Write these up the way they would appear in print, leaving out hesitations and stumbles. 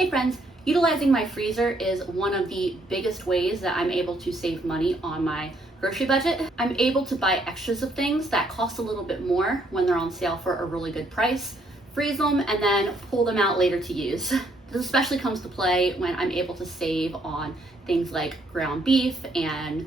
Hey friends, utilizing my freezer is one of the biggest ways that I'm able to save money on my grocery budget. I'm able to buy extras of things that cost a little bit more when they're on sale for a really good price, freeze them, and then pull them out later to use. This especially comes to play when I'm able to save on things like ground beef and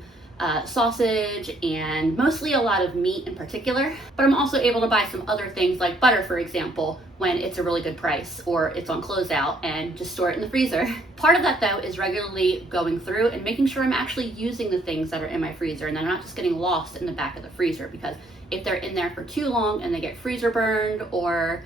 sausage, and mostly a lot of meat in particular. But I'm also able to buy some other things like butter, for example, when it's a really good price or it's on closeout, and just store it in the freezer. Part of that though is regularly going through and making sure I'm actually using the things that are in my freezer and they're not just getting lost in the back of the freezer, because if they're in there for too long and they get freezer burned or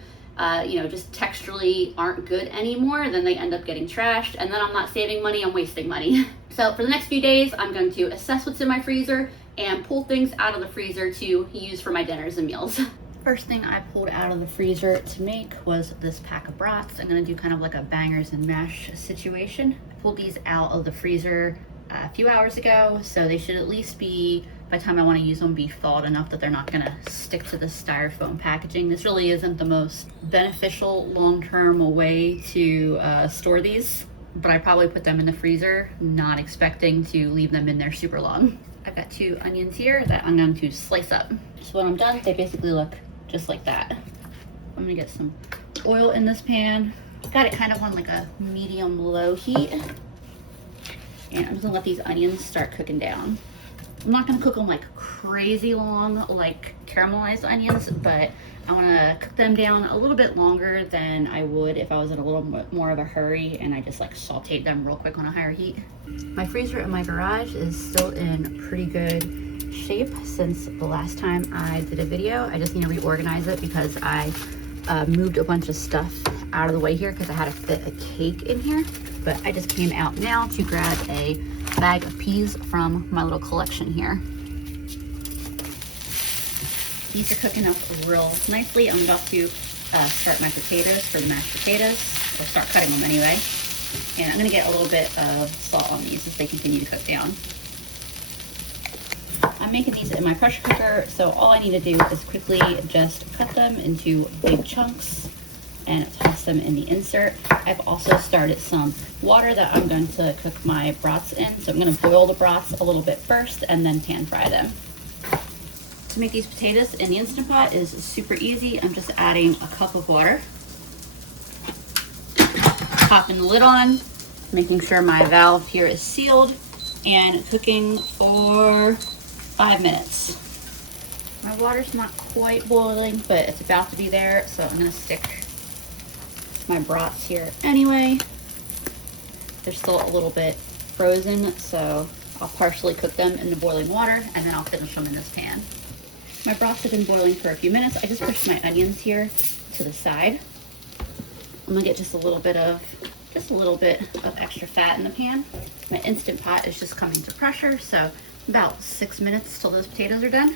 just texturally aren't good anymore, then they end up getting trashed, and then I'm not saving money, I'm wasting money. So for the next few days, I'm going to assess what's in my freezer and pull things out of the freezer to use for my dinners and meals. First thing I pulled out of the freezer to make was this pack of brats. I'm gonna do kind of like a bangers and mash situation. I pulled these out of the freezer a few hours ago, so they should at least be, by the time I want to use them, be thawed enough that they're not going to stick to the styrofoam packaging. This really isn't the most beneficial long-term way to store these, but I probably put them in the freezer not expecting to leave them in there super long. I've got 2 onions here that I'm going to slice up. So when I'm done, they basically look just like that. I'm going to get some oil in this pan. Got it kind of on like a medium-low heat. And I'm just gonna let these onions start cooking down. I'm not gonna cook them like crazy long, like caramelized onions, but I wanna cook them down a little bit longer than I would if I was in a little bit more of a hurry and I just like sauteed them real quick on a higher heat. My freezer in my garage is still in pretty good shape since the last time I did a video. I just need to reorganize it because I moved a bunch of stuff out of the way here because I had to fit a cake in here. But I just came out now to grab a bag of peas from my little collection here. These are cooking up real nicely. I'm about to start my potatoes for the mashed potatoes, or start cutting them anyway. And I'm gonna get a little bit of salt on these as they continue to cook down. I'm making these in my pressure cooker, so all I need to do is quickly just cut them into big chunks and toss them in the insert. I've also started some water that I'm going to cook my brats in. So I'm gonna boil the brats a little bit first and then pan fry them. To make these potatoes in the Instant Pot is super easy. I'm just adding a cup of water, popping the lid on, making sure my valve here is sealed, and cooking for 5 minutes. My water's not quite boiling, but it's about to be there, so I'm gonna stick my brats here anyway. They're still a little bit frozen, so I'll partially cook them in the boiling water and then I'll finish them in this pan. My brats have been boiling for a few minutes. I just pushed my onions here to the side. I'm gonna get just a little bit of extra fat in the pan. My Instant Pot is just coming to pressure, so about 6 minutes till those potatoes are done.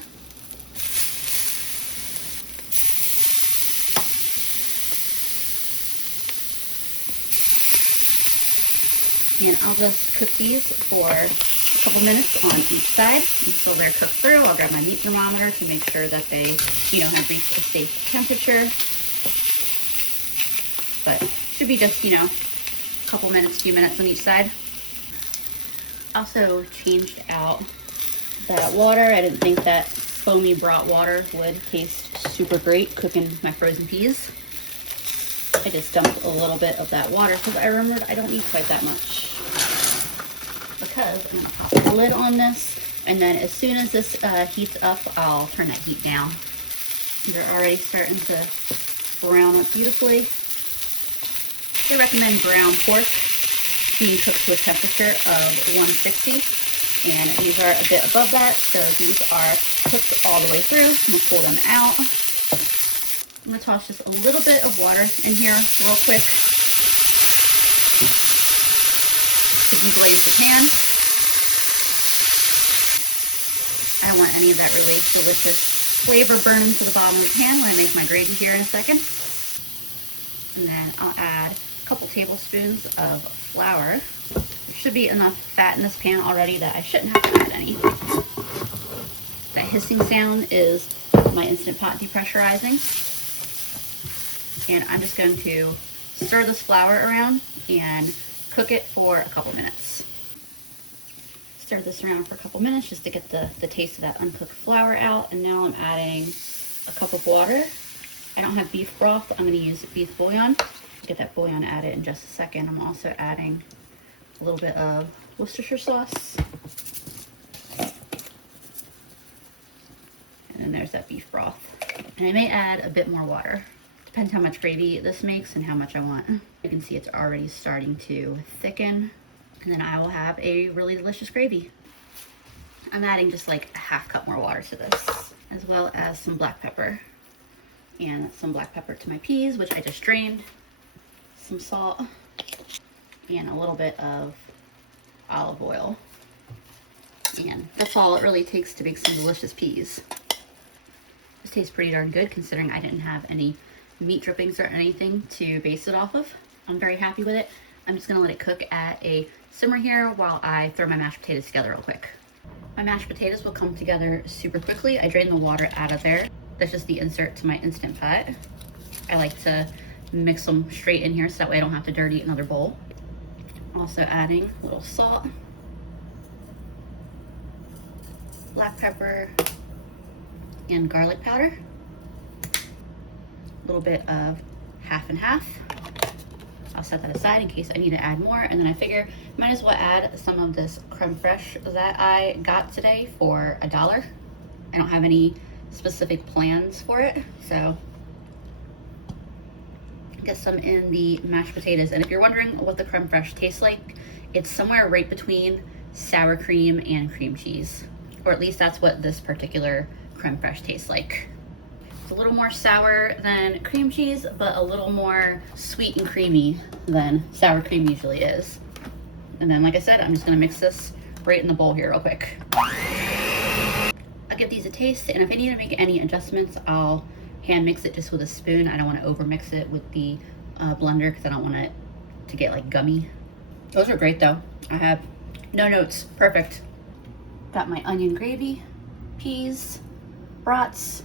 And I'll just cook these for a couple minutes on each side until they're cooked through. I'll grab my meat thermometer to make sure that they, have reached a safe temperature. But should be just, a few minutes on each side. Also changed out that water. I didn't think that foamy brat water would taste super great cooking my frozen peas. I just dumped a little bit of that water because I remembered I don't need quite that much. Because I'm going to pop the lid on this, and then as soon as this heats up, I'll turn that heat down. They're already starting to brown up beautifully. I recommend ground pork being cooked to a temperature of 160, and these are a bit above that, so these are cooked all the way through. We'll pull them out. I'm going to toss just a little bit of water in here real quick to deglaze the pan. I don't want any of that really delicious flavor burning to the bottom of the pan when I make my gravy here in a second. And then I'll add a couple tablespoons of flour. There should be enough fat in this pan already that I shouldn't have to add any. That hissing sound is my Instant Pot depressurizing. And I'm just going to stir this flour around and cook it for a couple minutes. Stir this around for a couple minutes just to get the taste of that uncooked flour out. And now I'm adding a cup of water. I don't have beef broth. I'm going to use beef bouillon. I'll get that bouillon added in just a second. I'm also adding a little bit of Worcestershire sauce. And then there's that beef broth. And I may add a bit more water. Depends how much gravy this makes and how much I want. You can see it's already starting to thicken. And then I will have a really delicious gravy. I'm adding just like a half cup more water to this, as well as some black pepper. And some black pepper to my peas, which I just drained. Some salt. And a little bit of olive oil. And that's all it really takes to make some delicious peas. This tastes pretty darn good considering I didn't have any meat drippings or anything to base it off of. I'm very happy with it. I'm just gonna let it cook at a simmer here while I throw my mashed potatoes together real quick. My mashed potatoes will come together super quickly. I drained the water out of there. That's just the insert to my Instant Pot. I like to mix them straight in here so that way I don't have to dirty another bowl. Also adding a little salt, black pepper, and garlic powder. A little bit of half and half. I'll set that aside in case I need to add more. And then I figure might as well add some of this creme fraiche that I got today for $1. I don't have any specific plans for it, so get some in the mashed potatoes. And if you're wondering what the creme fraiche tastes like, it's somewhere right between sour cream and cream cheese, or at least that's what this particular creme fraiche tastes like. It's a little more sour than cream cheese, but a little more sweet and creamy than sour cream usually is. And then, like I said, I'm just gonna mix this right in the bowl here real quick. I'll give these a taste, and if I need to make any adjustments, I'll hand mix it just with a spoon. I don't want to over mix it with the blender because I don't want it to get like gummy. Those are great though. I have no notes. Perfect. Got my onion gravy, peas, brats,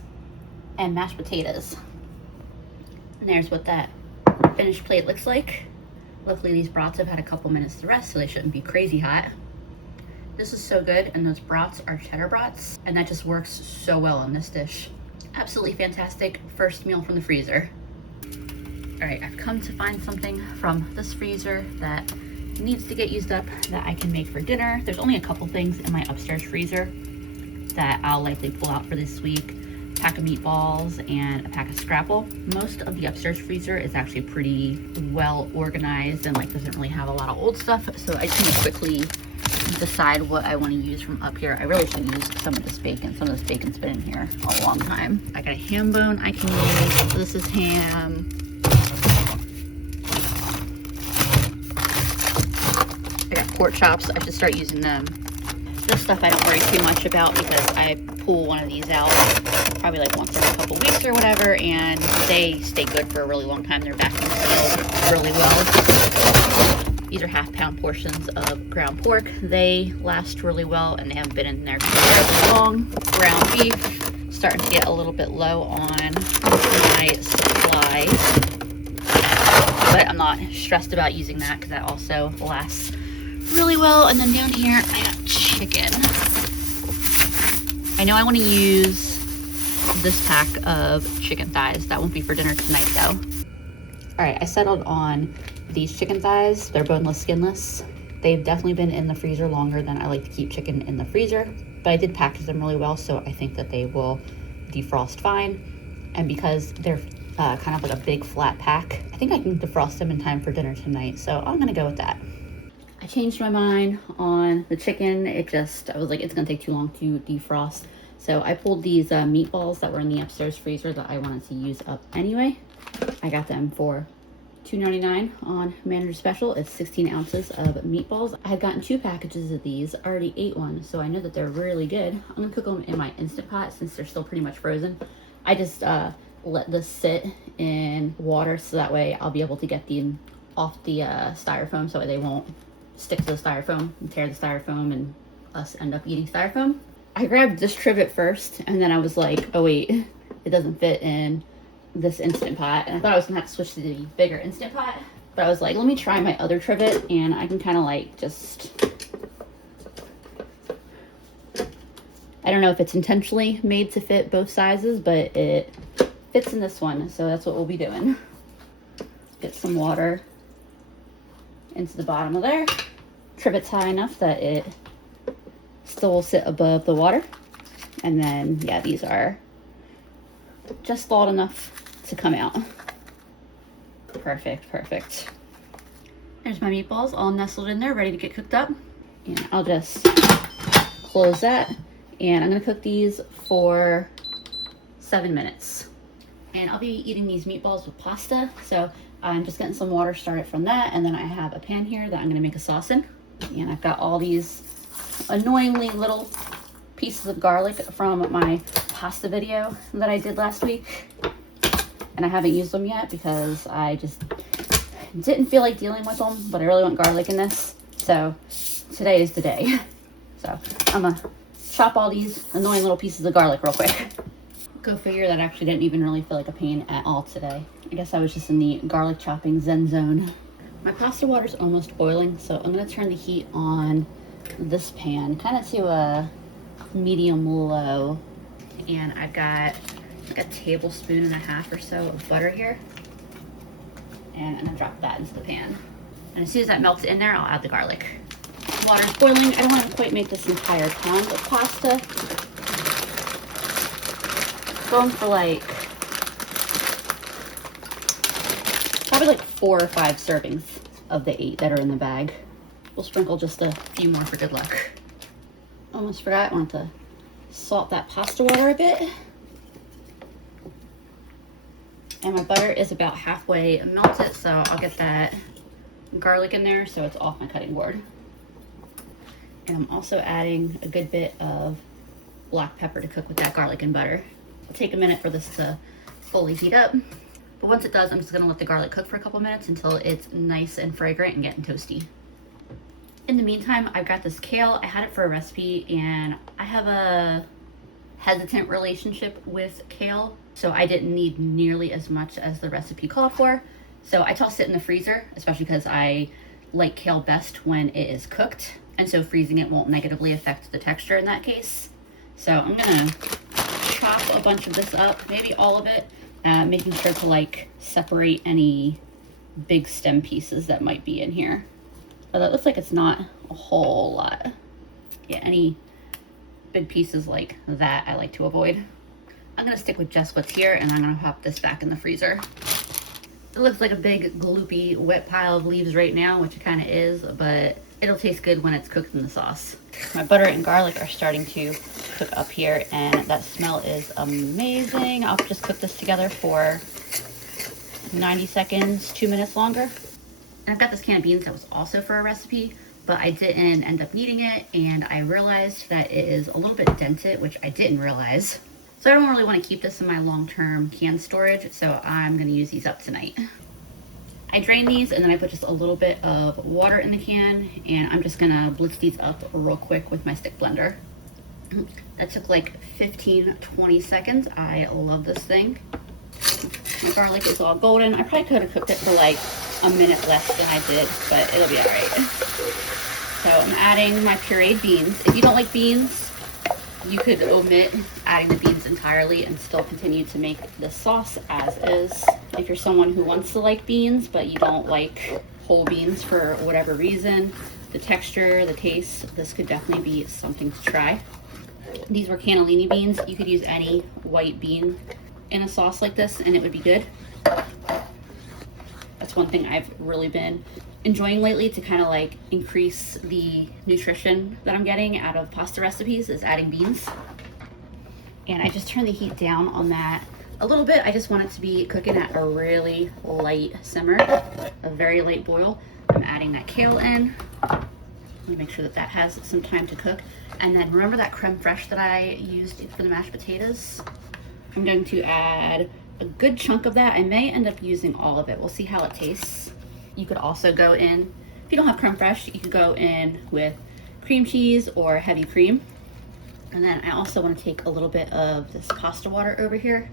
and mashed potatoes. And there's what that finished plate looks like. Luckily these brats have had a couple minutes to rest, so they shouldn't be crazy hot. This is so good, and those brats are cheddar brats, and that just works so well on this dish. Absolutely fantastic first meal from the freezer. All right, I've come to find something from this freezer that needs to get used up that I can make for dinner. There's only a couple things in my upstairs freezer that I'll likely pull out for this week. A pack of meatballs and a pack of Scrapple. Most of the upstairs freezer is actually pretty well organized and like doesn't really have a lot of old stuff. So I just need to quickly decide what I want to use from up here. I really should use some of this bacon. Some of this bacon's been in here a long time. I got a ham bone I can use. This is ham. I got pork chops. I should start using them. This stuff I don't worry too much about because I pull one of these out probably like once every couple weeks or whatever, and they stay good for a really long time. They're vacuum sealed really well. These are half-pound portions of ground pork. They last really well and they haven't been in there for very long. Ground beef, starting to get a little bit low on my supply, but I'm not stressed about using that because that also lasts really well. And then down here I got chicken. I know I want to use this pack of chicken thighs. That won't be for dinner tonight though. All right, I settled on these chicken thighs. They're boneless, skinless. They've definitely been in the freezer longer than I like to keep chicken in the freezer, but I did package them really well, so I think that they will defrost fine. And because they're kind of like a big flat pack, I think I can defrost them in time for dinner tonight, so I'm gonna go with that. I changed my mind on the chicken. I was like, it's gonna take too long to defrost. So I pulled these meatballs that were in the upstairs freezer that I wanted to use up anyway. I got them for $2.99 on Manager Special. It's 16 ounces of meatballs. I had gotten 2 packages of these, already ate one, so I know that they're really good. I'm gonna cook them in my Instant Pot since they're still pretty much frozen. I just let this sit in water so that way I'll be able to get them off the styrofoam so they won't stick to the styrofoam and tear the styrofoam and us end up eating styrofoam. I grabbed this trivet first and then I was like, oh wait, it doesn't fit in this Instant Pot, and I thought I was gonna have to switch to the bigger Instant Pot. But I was like, let me try my other trivet, and I can kind of like just, I don't know if it's intentionally made to fit both sizes, but it fits in this one. So that's what we'll be doing. Get some water into the bottom of there. Trivet's high enough that it still will sit above the water. And then, yeah, these are just thawed enough to come out. Perfect, perfect. There's my meatballs all nestled in there, ready to get cooked up. And I'll just close that. And I'm gonna cook these for 7 minutes. And I'll be eating these meatballs with pasta. So I'm just getting some water started from that. And then I have a pan here that I'm gonna make a sauce in. And I've got all these annoyingly little pieces of garlic from my pasta video that I did last week. And I haven't used them yet because I just didn't feel like dealing with them, but I really want garlic in this. So today is the day. So I'm gonna chop all these annoying little pieces of garlic real quick. Go figure, that actually didn't even really feel like a pain at all today. I guess I was just in the garlic chopping zen zone. My pasta water's almost boiling, so I'm gonna turn the heat on this pan, kind of to a medium low. And I've got like a tablespoon and a half or so of butter here. And I'm gonna drop that into the pan. And as soon as that melts in there, I'll add the garlic. Water's boiling. I don't want to quite make this entire pound of pasta. Going for like, probably like 4 or 5 servings of the 8 that are in the bag. We'll sprinkle just a few more for good luck. Almost forgot, I wanted to salt that pasta water a bit. And my butter is about halfway melted, so I'll get that garlic in there so it's off my cutting board. And I'm also adding a good bit of black pepper to cook with that garlic and butter. It'll take a minute for this to fully heat up. But once it does, I'm just gonna let the garlic cook for a couple minutes until it's nice and fragrant and getting toasty. In the meantime, I've got this kale. I had it for a recipe, and I have a hesitant relationship with kale, so I didn't need nearly as much as the recipe called for. So I tossed it in the freezer, especially because I like kale best when it is cooked, and so freezing it won't negatively affect the texture in that case. So I'm gonna chop a bunch of this up, maybe all of it, making sure to like separate any big stem pieces that might be in here. But that looks like it's not a whole lot. Yeah, any big pieces like that I like to avoid. I'm gonna stick with just what's here, and I'm gonna pop this back in the freezer. It looks like a big gloopy wet pile of leaves right now, which it kind of is, but it'll taste good when it's cooked in the sauce. My butter and garlic are starting to cook up here, and that smell is amazing. I'll just cook this together for 90 seconds, 2 minutes longer. And I've got this can of beans that was also for a recipe, but I didn't end up needing it, and I realized that it is a little bit dented, which I didn't realize. So I don't really want to keep this in my long-term can storage, so I'm going to use these up tonight. I drain these, and then I put just a little bit of water in the can, and I'm just going to blitz these up real quick with my stick blender. That took like 15-20 seconds. I love this thing. My garlic is all golden. I probably could have cooked it for like a minute less than I did, but it'll be all right. So I'm adding my pureed beans. If you don't like beans, you could omit adding the beans entirely and still continue to make the sauce as is. If you're someone who wants to like beans, but you don't like whole beans for whatever reason, the texture, the taste, this could definitely be something to try. These were cannellini beans. You could use any white bean in a sauce like this and it would be good. That's one thing I've really been enjoying lately to kind of like increase the nutrition that I'm getting out of pasta recipes, is adding beans. And I just turned the heat down on that a little bit. I just want it to be cooking at a really light simmer, a very light boil. I'm adding that kale in. Let me make sure that that has some time to cook. And then remember that creme fraiche that I used for the mashed potatoes? I'm going to add a good chunk of that. I may end up using all of it. We'll see how it tastes. You could also go in, if you don't have creme fraiche, you could go in with cream cheese or heavy cream. And then I also want to take a little bit of this pasta water over here,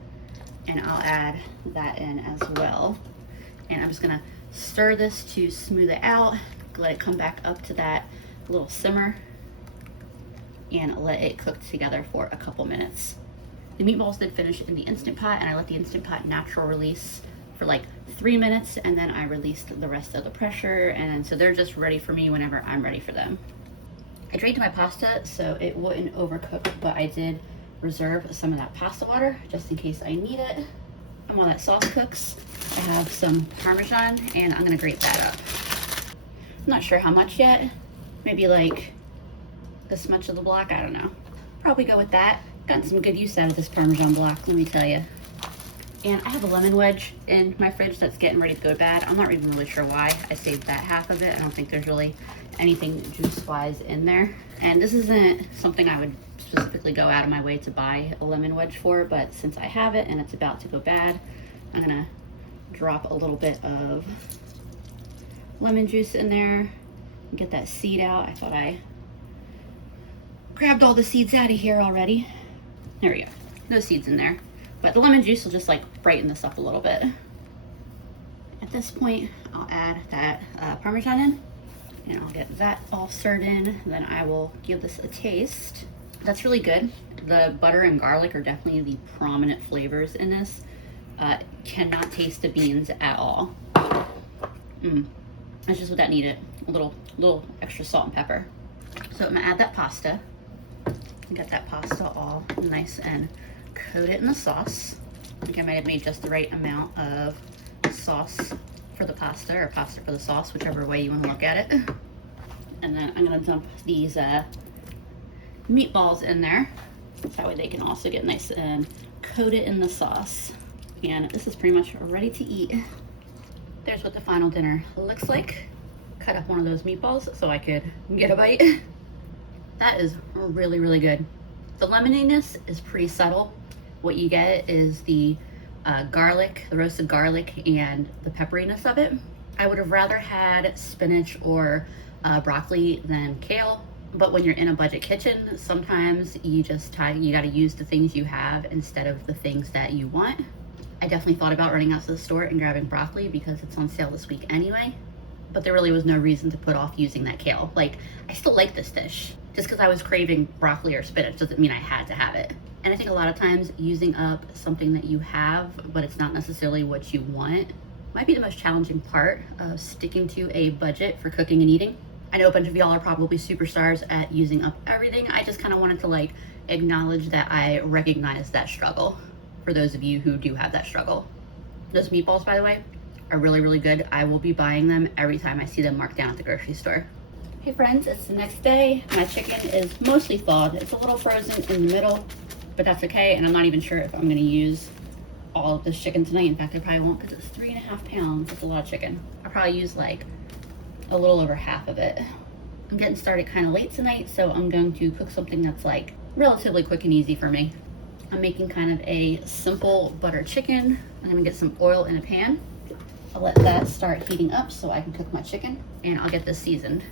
and I'll add that in as well. And I'm just gonna stir this to smooth it out, let it come back up to that little simmer, and let it cook together for a couple minutes. The meatballs did finish in the Instant Pot, and I let the Instant Pot natural release for like 3 minutes, and then I released the rest of the pressure, and so they're just ready for me whenever I'm ready for them. I drained my pasta so it wouldn't overcook, but I did reserve some of that pasta water just in case I need it. And while that sauce cooks, I have some Parmesan, and I'm gonna grate that up. I'm not sure how much yet, maybe like this much of the block, I don't know. Probably go with that. Gotten some good use out of this Parmesan block, let me tell you. And I have a lemon wedge in my fridge that's getting ready to go bad. I'm not even really sure why I saved that half of it. I don't think there's really anything juice-wise in there. And this isn't something I would specifically go out of my way to buy a lemon wedge for, but since I have it and it's about to go bad, I'm gonna drop a little bit of lemon juice in there and get that seed out. I thought I grabbed all the seeds out of here already. There we go, no seeds in there. But the lemon juice will just like brighten this up a little bit. At this point, I'll add that Parmesan in, and I'll get that all stirred in. Then I will give this a taste. That's really good. The butter and garlic are definitely the prominent flavors in this. Cannot taste the beans at all. That's just what that needed. A little extra salt and pepper. So I'm gonna add that pasta. Get that pasta all nice and coat it in the sauce. I think I might have made just the right amount of sauce for the pasta, or pasta for the sauce, whichever way you want to look at it. And then I'm gonna dump these meatballs in there. That way they can also get nice and coated in the sauce. And this is pretty much ready to eat. There's what the final dinner looks like. Cut up one of those meatballs so I could get a bite. That is really, really good. The lemoniness is pretty subtle. What you get is the garlic, the roasted garlic, and the pepperiness of it. I would have rather had spinach or broccoli than kale, but when you're in a budget kitchen, sometimes you gotta use the things you have instead of the things that you want. I definitely thought about running out to the store and grabbing broccoli because it's on sale this week anyway, but there really was no reason to put off using that kale. Like, I still like this dish. Just because I was craving broccoli or spinach doesn't mean I had to have it. And I think a lot of times using up something that you have, but it's not necessarily what you want, might be the most challenging part of sticking to a budget for cooking and eating. I know a bunch of y'all are probably superstars at using up everything. I just kind of wanted to like acknowledge that I recognize that struggle for those of you who do have that struggle. Those meatballs, by the way, are really, really good. I will be buying them every time I see them marked down at the grocery store. Hey friends, it's the next day. My chicken is mostly thawed. It's a little frozen in the middle, but that's okay. And I'm not even sure if I'm gonna use all of this chicken tonight. In fact, I probably won't, because it's 3.5 pounds. It's a lot of chicken. I'll probably use like a little over half of it. I'm getting started kind of late tonight, so I'm going to cook something that's like relatively quick and easy for me. I'm making kind of a simple butter chicken. I'm gonna get some oil in a pan. I'll let that start heating up so I can cook my chicken, and I'll get this seasoned.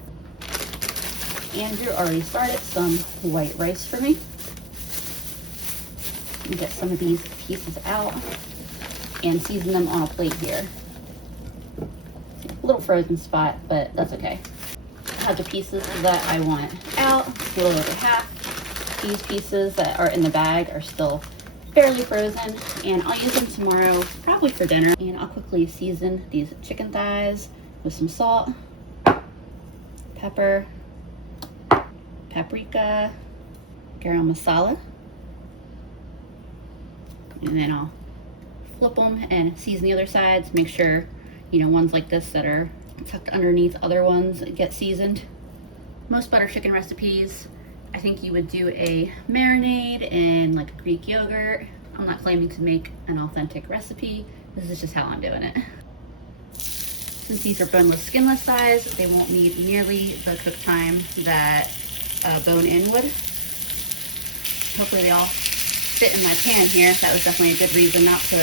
Andrew already started some white rice for me. Get some of these pieces out and season them on a plate here. A little frozen spot, but that's okay. I have the pieces that I want out, a little over half. These pieces that are in the bag are still fairly frozen, and I'll use them tomorrow, probably for dinner. And I'll quickly season these chicken thighs with some salt, pepper, paprika, garam masala, and then I'll flip them and season the other sides. Make sure, ones like this that are tucked underneath other ones get seasoned. Most butter chicken recipes, I think you would do a marinade in like a Greek yogurt. I'm not claiming to make an authentic recipe. This is just how I'm doing it. Since these are boneless, skinless thighs, they won't need nearly the cook time that bone-in would. Hopefully they all fit in my pan here. That was definitely a good reason not to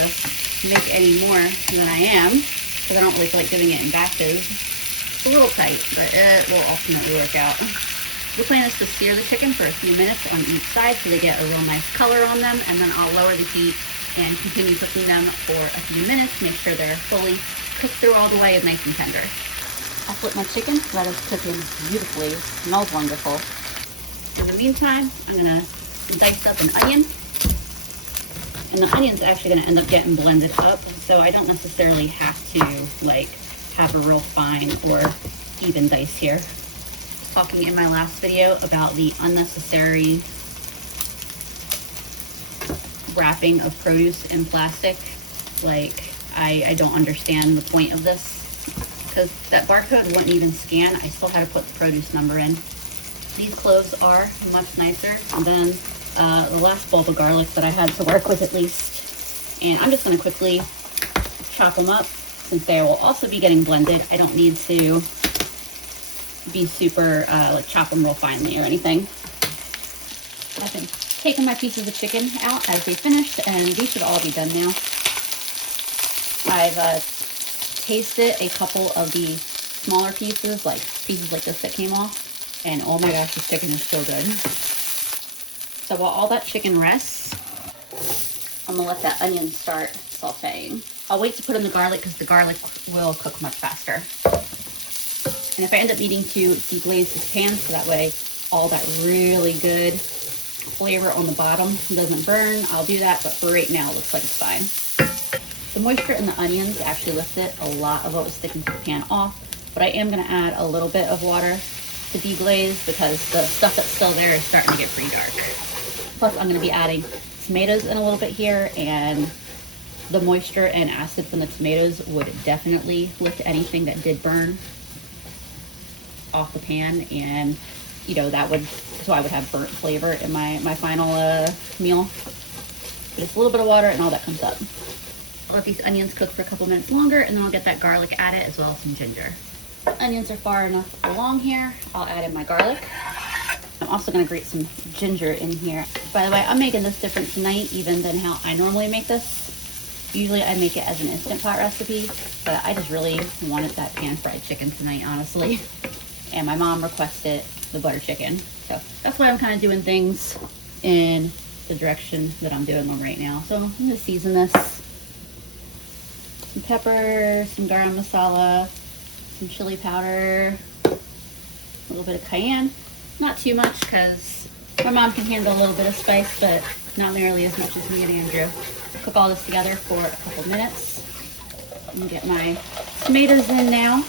make any more than I am, because I don't really feel like doing it in batches. It's a little tight, but it will ultimately work out. The plan is to sear the chicken for a few minutes on each side so they get a real nice color on them, and then I'll lower the heat and continue cooking them for a few minutes, make sure they're fully cook through all the way and nice and tender. I'll flip my chicken, let it cook in beautifully. Smells wonderful. In the meantime, I'm gonna dice up an onion. And the onion's actually gonna end up getting blended up, so I don't necessarily have to like have a real fine or even dice here. Talking in my last video about the unnecessary wrapping of produce in plastic. Like, I don't understand the point of this, because that barcode wouldn't even scan. I still had to put the produce number in. These cloves are much nicer than the last bulb of garlic that I had to work with, at least. And I'm just going to quickly chop them up, since they will also be getting blended. I don't need to be super like chop them real finely or anything. I've been taking my pieces of chicken out as they finished, and these should all be done now. I've tasted a couple of the smaller pieces like this that came off, and oh my gosh, this chicken is so good. So while all that chicken rests, I'm gonna let that onion start sauteing. I'll wait to put in the garlic because the garlic will cook much faster. And if I end up needing to deglaze this pan so that way all that really good flavor on the bottom doesn't burn, I'll do that, but for right now it looks like it's fine. The moisture in the onions actually lifted a lot of what was sticking to the pan off, but I am gonna add a little bit of water to deglaze because the stuff that's still there is starting to get pretty dark. Plus I'm gonna be adding tomatoes in a little bit here, and the moisture and acid from the tomatoes would definitely lift anything that did burn off the pan, and you know, so I would have burnt flavor in my final meal. Just a little bit of water and all that comes up. I'll let these onions cook for a couple minutes longer, and then I'll get that garlic added as well as some ginger. Onions are far enough along here. I'll add in my garlic. I'm also gonna grate some ginger in here. By the way, I'm making this different tonight even than how I normally make this. Usually I make it as an Instant Pot recipe, but I just really wanted that pan-fried chicken tonight, honestly. And my mom requested the butter chicken. So that's why I'm kind of doing things in the direction that I'm doing them right now. So I'm gonna season this. Some pepper, some garam masala, some chili powder, a little bit of cayenne. Not too much because my mom can handle a little bit of spice, but not nearly as much as me and Andrew. Cook all this together for a couple minutes. I'm gonna get my tomatoes in now.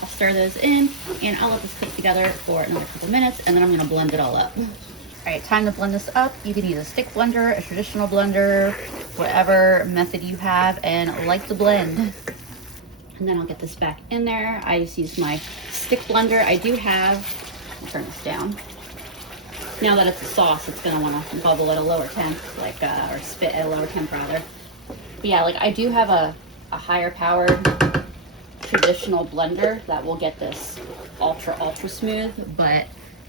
I'll stir those in, and I'll let this cook together for another couple minutes, and then I'm gonna blend it all up. All right, time to blend this up. You can use a stick blender, a traditional blender, whatever method you have and like to blend. And then I'll get this back in there. I just use my stick blender. I do have, I'll turn this down. Now that it's a sauce, it's gonna wanna bubble at a lower temp, like, or spit at a lower temp rather. But yeah, like I do have a higher powered traditional blender that will get this ultra smooth, but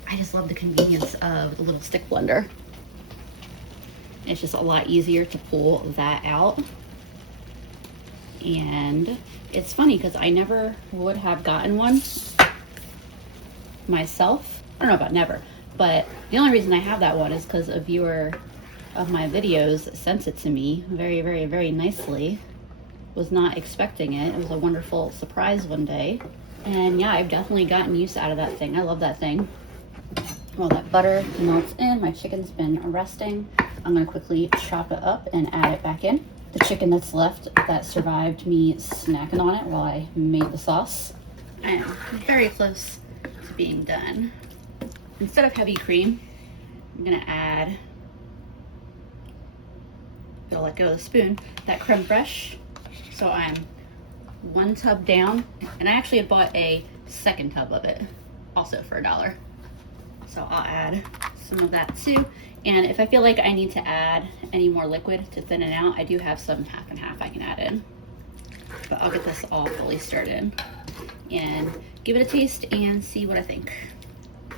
I just love the convenience of the little stick blender. It's just a lot easier to pull that out. And it's funny because I never would have gotten one myself. I don't know about never, but the only reason I have that one is because a viewer of my videos sent it to me very, very, very nicely. Was not expecting it. It was a wonderful surprise one day. And yeah, I've definitely gotten use out of that thing. I love that thing. While that butter melts in, my chicken's been resting. I'm gonna quickly chop it up and add it back in. The chicken that's left that survived me snacking on it while I made the sauce. I am very close to being done. Instead of heavy cream, I'm gonna add, gotta let go of the spoon, that creme fraiche. So I'm 1 tub down, and I actually had bought a second tub of it, also for $1. So I'll add some of that too. And if I feel like I need to add any more liquid to thin it out, I do have some half and half I can add in. But I'll get this all fully stirred in and give it a taste and see what I think.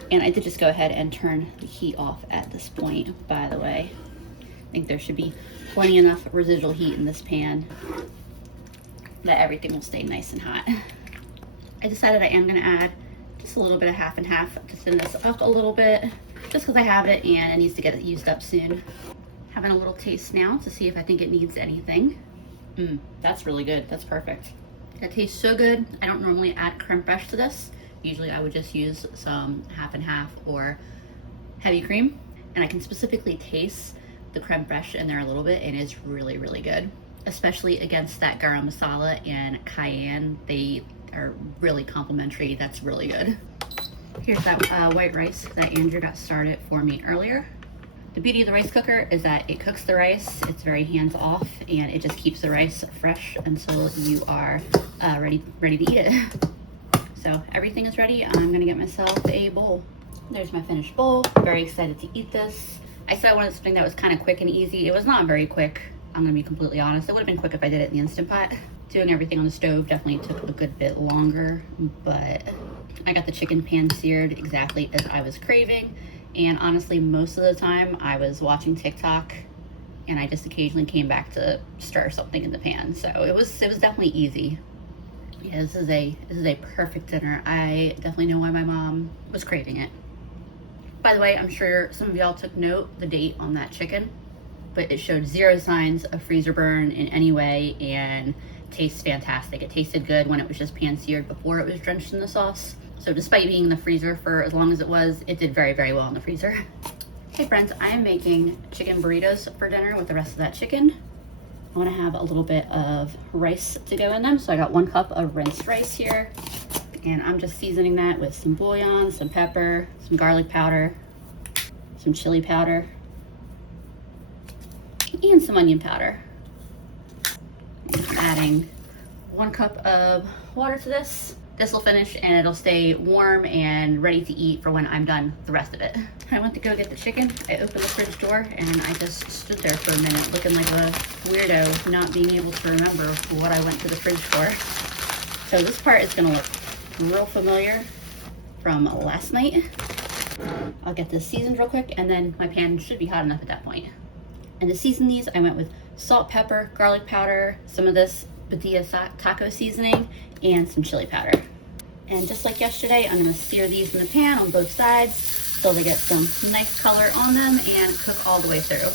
And I did just go ahead and turn the heat off at this point, by the way. I think there should be plenty enough residual heat in this pan that everything will stay nice and hot. I decided I am gonna add just a little bit of half and half to thin this up a little bit, just because I have it and it needs to get it used up soon. Having a little taste now to see if I think it needs anything. That's really good. That's perfect. It tastes so good. I don't normally add creme fraiche to this. Usually I would just use some half and half or heavy cream. And I can specifically taste the creme fraiche in there a little bit, and it's really, really good. Especially against that garam masala and cayenne. They are really complimentary. That's really good. Here's that white rice that Andrew got started for me earlier. The beauty of the rice cooker is that it cooks the rice. It's very hands off, and it just keeps the rice fresh until you are ready to eat it. So everything is ready. I'm gonna get myself a bowl. There's my finished bowl. Very excited to eat this. I said I wanted something that was kind of quick and easy. It was not very quick. I'm gonna be completely honest. It would have been quick if I did it in the Instant Pot. Doing everything on the stove definitely took a good bit longer, but I got the chicken pan seared exactly as I was craving. And honestly, most of the time I was watching TikTok, and I just occasionally came back to stir something in the pan. So it was definitely easy. Yeah, this is a perfect dinner. I definitely know why my mom was craving it. By the way, I'm sure some of y'all took note the date on that chicken, but it showed 0 signs of freezer burn in any way, and tastes fantastic. It tasted good when it was just pan seared before it was drenched in the sauce. So despite being in the freezer for as long as it was, it did very, very well in the freezer. Hey friends, I am making chicken burritos for dinner with the rest of that chicken. I want to have a little bit of rice to go in them. So I got 1 cup of rinsed rice here, and I'm just seasoning that with some bouillon, some pepper, some garlic powder, some chili powder, and some onion powder. Adding 1 cup of water to this. This will finish and it'll stay warm and ready to eat for when I'm done the rest of it. I went to go get the chicken. I opened the fridge door and I just stood there for a minute looking like a weirdo, not being able to remember what I went to the fridge for. So this part is gonna look real familiar from last night. I'll get this seasoned real quick, and then my pan should be hot enough at that point. And to season these, I went with salt, pepper, garlic powder, some of this Padilla taco seasoning, and some chili powder. And just like yesterday, I'm gonna sear these in the pan on both sides so they get some nice color on them and cook all the way through.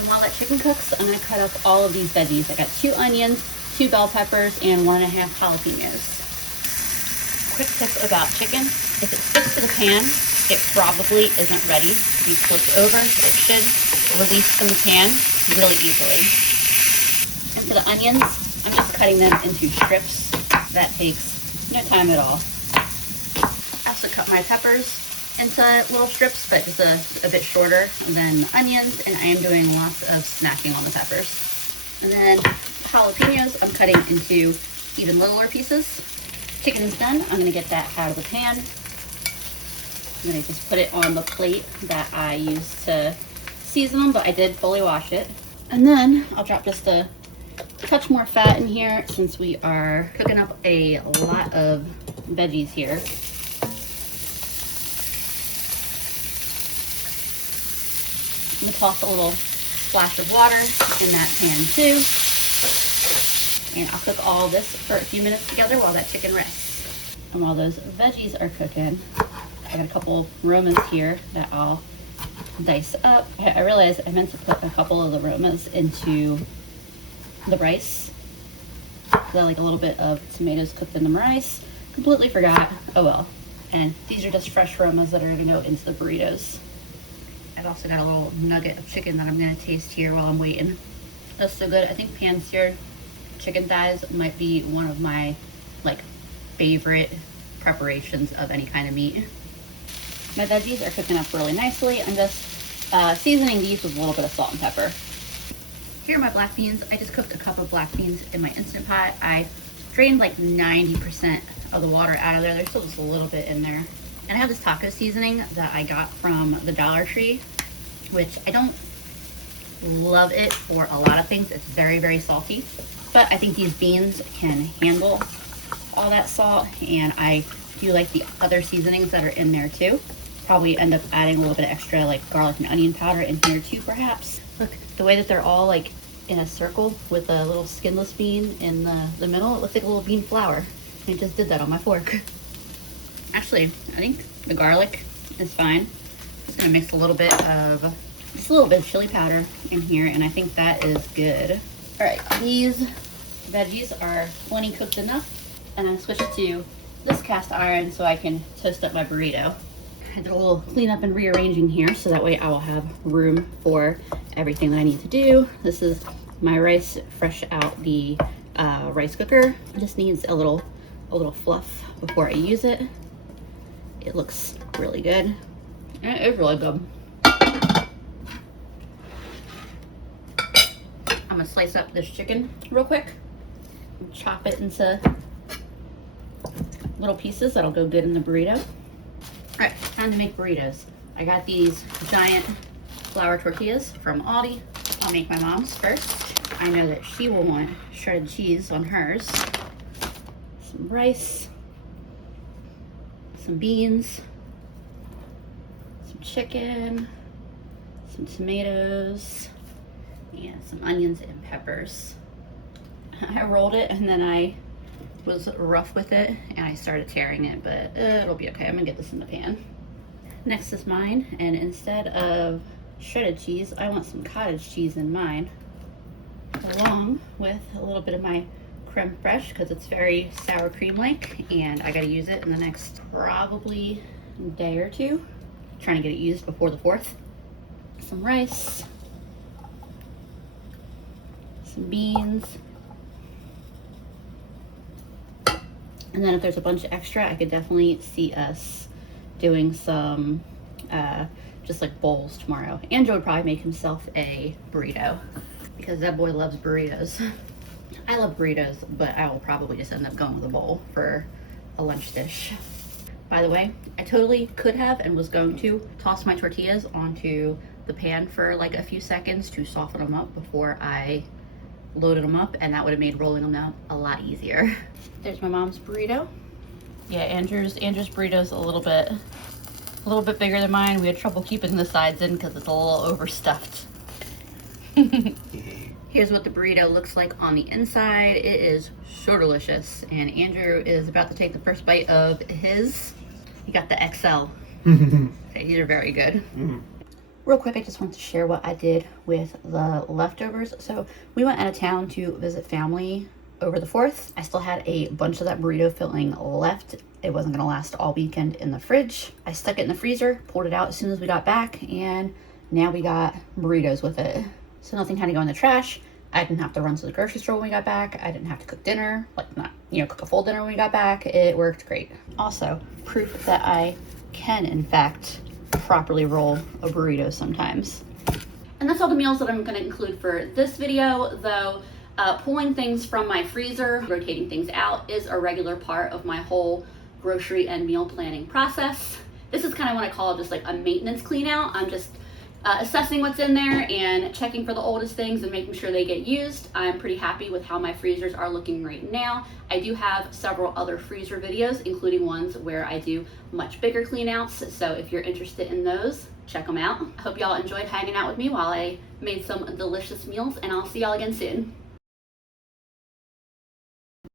And while that chicken cooks, I'm gonna cut up all of these veggies. I got 2 onions, 2 bell peppers, and 1.5 jalapenos. Quick tip about chicken: if it sticks to the pan, it probably isn't ready to be flipped over. It should release from the pan really easily. And for the onions, I'm just cutting them into strips. That takes no time at all. I also cut my peppers into little strips, but just a bit shorter than onions, and I am doing lots of snacking on the peppers. And then jalapenos, I'm cutting into even littler pieces. Chicken's done. I'm gonna get that out of the pan. I'm gonna just put it on the plate that I used to season them, but I did fully wash it. And then I'll drop just a touch more fat in here since we are cooking up a lot of veggies here. I'm gonna toss a little splash of water in that pan too. And I'll cook all this for a few minutes together while that chicken rests. And while those veggies are cooking, I got a couple Romas here that I'll dice up. I realized I meant to put a couple of the Romas into the rice. I like a little bit of tomatoes cooked in the rice. Completely forgot. Oh well. And these are just fresh Romas that are gonna go into the burritos. I've also got a little nugget of chicken that I'm gonna taste here while I'm waiting. That's so good. I think pan-seared chicken thighs might be one of my favorite preparations of any kind of meat. My veggies are cooking up really nicely. I'm just seasoning these with a little bit of salt and pepper. Here are my black beans. I just cooked a cup of black beans in my Instant Pot. I drained like 90% of the water out of there. There's still just a little bit in there. And I have this taco seasoning that I got from the Dollar Tree, which I don't love it for a lot of things. It's very, very salty. But I think these beans can handle all that salt, and I do like the other seasonings that are in there too. Probably end up adding a little bit of extra garlic and onion powder in here too, perhaps. Look, the way that they're all in a circle with a little skinless bean in the middle, it looks like a little bean flour. I just did that on my fork. Actually, I think the garlic is fine. Just gonna mix a little bit of Just a little bit of chili powder in here, and I think that is good. All right, these veggies are plenty cooked enough, and I switched to this cast iron so I can toast up my burrito. I did a little cleanup and rearranging here so that way I will have room for everything that I need to do. This is my rice fresh out the rice cooker. It just needs a little fluff before I use it. It looks really good. And it is really good. I'm gonna slice up this chicken real quick and chop it into little pieces that'll go good in the burrito. All right, time to make burritos. I got these giant flour tortillas from Aldi. I'll make my mom's first. I know that she will want shredded cheese on hers. Some rice, some beans, some chicken, some tomatoes, and some onions and peppers. I rolled it and then I was rough with it and I started tearing it, but it'll be okay. I'm gonna get this in the pan. Next is mine, and instead of shredded cheese, I want some cottage cheese in mine, along with a little bit of my creme fraiche because it's very sour cream like, and I gotta use it in the next probably day or two. Trying to get it used before the 4th. Some rice, some beans, and then if there's a bunch of extra, I could definitely see us doing some just like bowls tomorrow. Andrew would probably make himself a burrito because that boy loves burritos. I love burritos, but I will probably just end up going with a bowl for a lunch dish. By the way, I totally could have and was going to toss my tortillas onto the pan for like a few seconds to soften them up before I loaded them up, and that would have made rolling them out a lot easier. There's my mom's burrito. Yeah, Andrew's burrito's a little bit bigger than mine. We had trouble keeping the sides in because it's a little overstuffed. Here's what the burrito looks like on the inside. It is so delicious, and Andrew is about to take the first bite of his. He got the XL. Okay, these are very good. Real quick, I just want to share what I did with the leftovers. So we went out of town to visit family over the 4th. I still had a bunch of that burrito filling left. It wasn't gonna last all weekend in the fridge. I stuck it in the freezer, pulled it out as soon as we got back, and now we got burritos with it. So nothing had to go in the trash. I didn't have to run to the grocery store when we got back. I didn't have to cook dinner, cook a full dinner when we got back. It worked great. Also, proof that I can, in fact, properly roll a burrito sometimes. And that's all the meals that I'm going to include for this video, though pulling things from my freezer, rotating things out is a regular part of my whole grocery and meal planning process. This is kind of what I call just like a maintenance clean out. I'm just assessing what's in there and checking for the oldest things and making sure they get used. I'm pretty happy with how my freezers are looking right now. I do have several other freezer videos, including ones where I do much bigger clean outs. So if you're interested in those, check them out. I hope y'all enjoyed hanging out with me while I made some delicious meals, and I'll see y'all again soon.